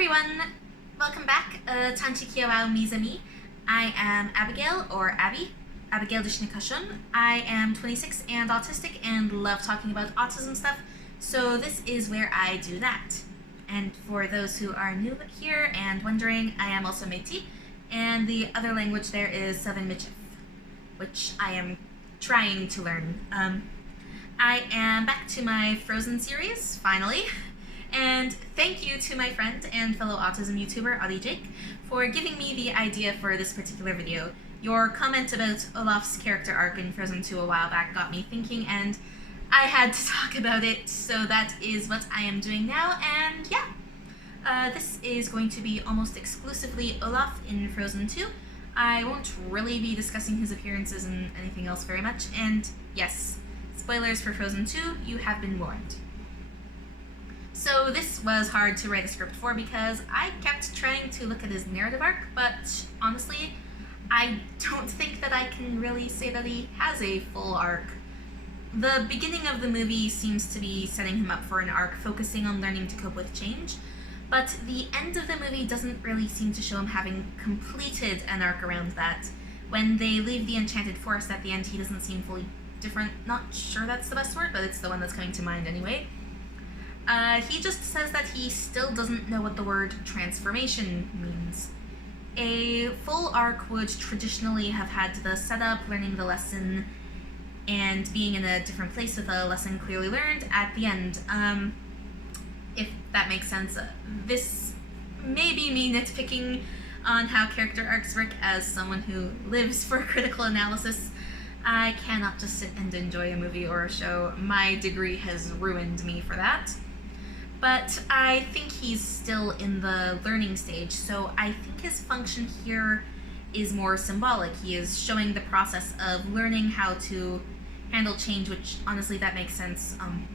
everyone! Welcome back. Tanchikiawao Mizami. I am Abigail, or Abby. Abigail Dishnikashun. I am 26 and autistic and love talking about autism stuff, so this is where I do that. And for those who are new here and wondering, I am also Métis, and the other language there is Southern Michif, which I am trying to learn. I am back to my Frozen series, finally. And thank you to my friend and fellow autism YouTuber, Adi Jake, for giving me the idea for this particular video. Your comment about Olaf's character arc in Frozen 2 a while back got me thinking, and I had to talk about it, so that is what I am doing now, and yeah. This is going to be almost exclusively Olaf in Frozen 2. I won't really be discussing his appearances and anything else very much, and yes, spoilers for Frozen 2, you have been warned. So this was hard to write a script for because I kept trying to look at his narrative arc, but honestly, I don't think that I can really say that he has a full arc. The beginning of the movie seems to be setting him up for an arc focusing on learning to cope with change, but the end of the movie doesn't really seem to show him having completed an arc around that. When they leave the Enchanted Forest at the end, he doesn't seem fully different. Not sure that's the best word, but it's the one that's coming to mind anyway. He just says that he still doesn't know what the word transformation means. A full arc would traditionally have had the setup, learning the lesson, and being in a different place with a lesson clearly learned at the end. If that makes sense. This may be me nitpicking on how character arcs work as someone who lives for critical analysis. I cannot just sit and enjoy a movie or a show. My degree has ruined me for that. But I think he's still in the learning stage, so I think his function here is more symbolic. He is showing the process of learning how to handle change, which honestly that makes sense. I'm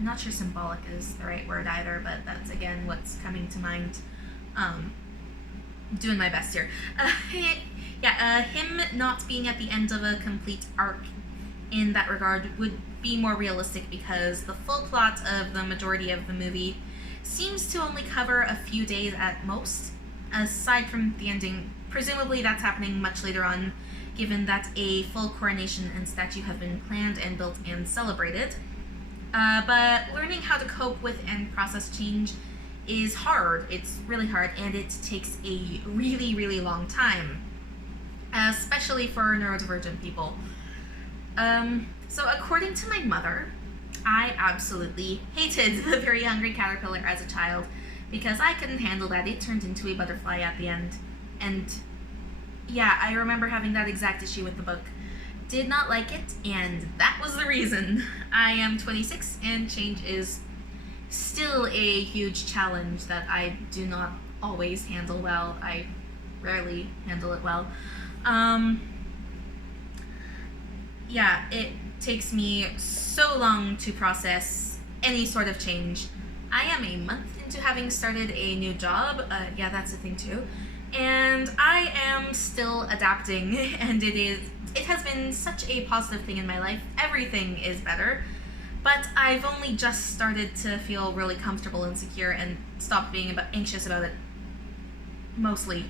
not sure symbolic is the right word either, but that's again what's coming to mind. Doing my best here. Him not being at the end of a complete arc in that regard would be more realistic because the full plot of the majority of the movie seems to only cover a few days at most, aside from the ending. Presumably that's happening much later on, given that a full coronation and statue have been planned and built and celebrated. But learning how to cope with and process change is hard. It's really hard, and it takes a really, really long time, especially for neurodivergent people. So according to my mother, I absolutely hated the very hungry caterpillar as a child because I couldn't handle that. It turned into a butterfly at the end. And yeah, I remember having that exact issue with the book. Did not like it, and that was the reason. I am 26 and change is still a huge challenge that I do not always handle well. I rarely handle it well. Yeah, it takes me so long to process any sort of change. I am a month into having started a new job, yeah, that's a thing too, and I am still adapting, and it has been such a positive thing in my life. Everything is better, but I've only just started to feel really comfortable and secure and stopped being anxious about it, mostly.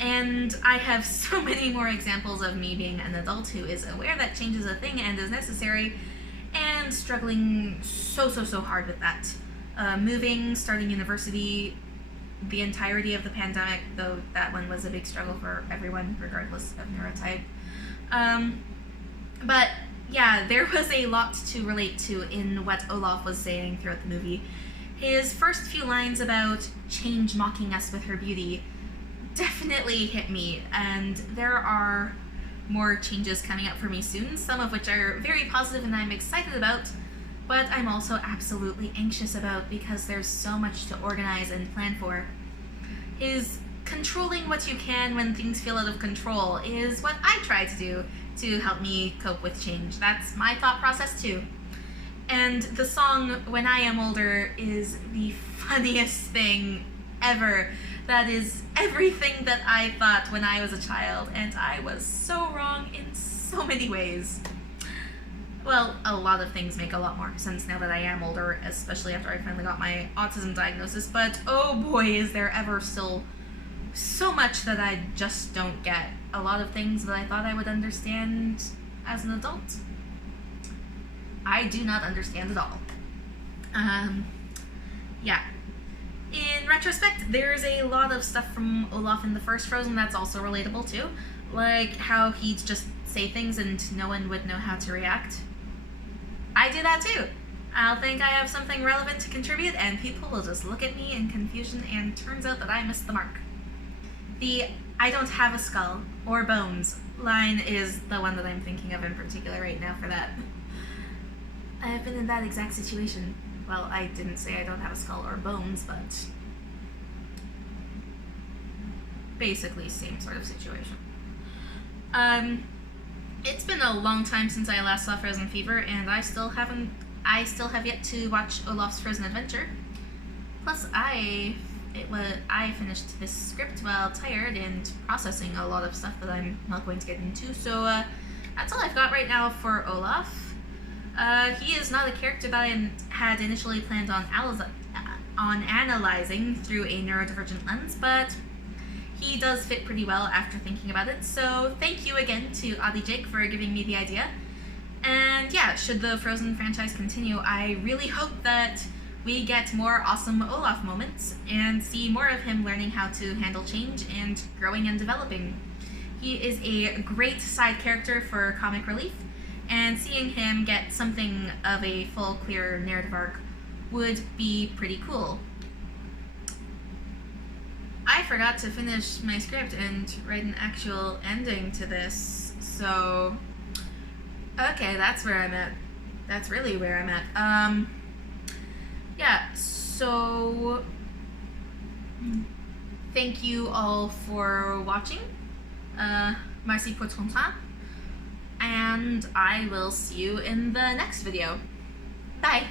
And I have so many more examples of me being an adult who is aware that change is a thing and is necessary, and struggling so hard with that. Moving, starting university, the entirety of the pandemic, though that one was a big struggle for everyone, regardless of neurotype. But yeah, there was a lot to relate to in what Olaf was saying throughout the movie. His first few lines about change mocking us with her beauty definitely hit me, and there are more changes coming up for me soon, some of which are very positive and I'm excited about, but I'm also absolutely anxious about because there's so much to organize and plan for. His controlling what you can when things feel out of control is what I try to do to help me cope with change. That's my thought process too. And the song When I Am Older is the funniest thing ever. That is everything that I thought when I was a child, and I was so wrong in so many ways. Well, a lot of things make a lot more sense now that I am older, especially after I finally got my autism diagnosis, but oh boy, is there ever still so much that I just don't get. A lot of things that I thought I would understand as an adult, I do not understand at all. Yeah. In retrospect, there's a lot of stuff from Olaf in the first Frozen that's also relatable too. Like how he'd just say things and no one would know how to react. I do that too. I'll think I have something relevant to contribute and people will just look at me in confusion and turns out that I missed the mark. The "I don't have a skull or bones" line is the one that I'm thinking of in particular right now for that. I have been in that exact situation. Well, I didn't say I don't have a skull or bones, but basically same sort of situation. It's been a long time since I last saw Frozen Fever, and I still have yet to watch Olaf's Frozen Adventure. Plus, I finished this script while tired and processing a lot of stuff that I'm not going to get into, so that's all I've got right now for Olaf. He is not a character that I had initially planned on analyzing through a neurodivergent lens, but he does fit pretty well after thinking about it, so thank you again to Adi Jake for giving me the idea. And yeah, should the Frozen franchise continue, I really hope that we get more awesome Olaf moments and see more of him learning how to handle change and growing and developing. He is a great side character for comic relief, and seeing him get something of a full, clear narrative arc would be pretty cool. I forgot to finish my script and write an actual ending to this, so okay, that's where I'm at. That's really where I'm at. Yeah, so thank you all for watching. Merci pour ton temps. And I will see you in the next video. Bye!